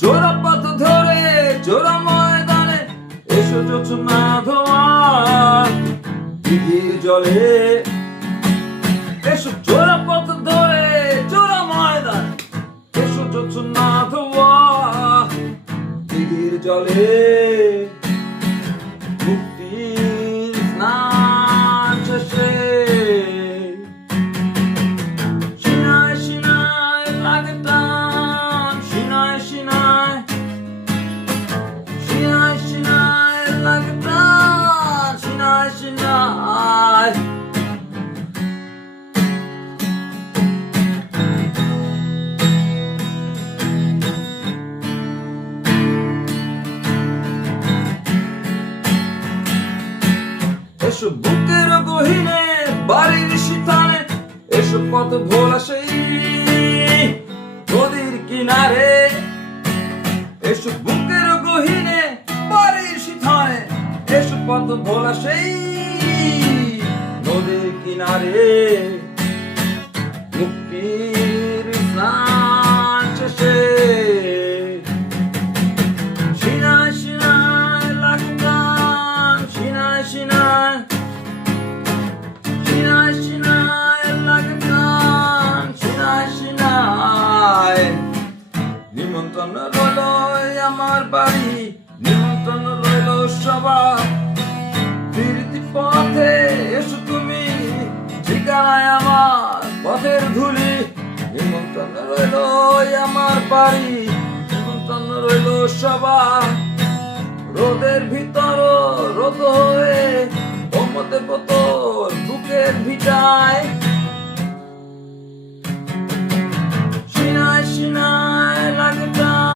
জোড়া পথ ধরে জোড়া ময়দানে এসো জোছনা ধোয়া দিঘির জলে এসো জোড়া পথ ধরে জোড়া ময়দানে এসো জোছনা ধোয়া দিঘির জলে মুক্তির স্নান শেষে সিনায় সিনায় লাগে টান সিনায় সিনায় সিনায় সিনায় লাগে টান সিনায় সিনায় এসো বুকের গহীনে বাড়ির শীতানে এসো কত ভোলা সেই নদীর কিনারে এসো বুকের গহীনে বাড়ির শীতানে এসো কত ভোলা সেই নদীর কিনারে মুক্তির স্নান শেষে সিনায় সিনায় লাগে টান সিনায় সিনায় সিনায় সিনায় লাগে টান সিনায় সিনায় নিমন্ত্রণ রইল আমার বাড়ি নিমন্ত্রণ রইল সবার ফিরতি পথে এসো তুমি ঠিকানায় আমার পথের ধুলি নিমন্ত্রণ রইল আমার বাড়ি নিমন্ত্রণ রইল সবার রোদের ভিতর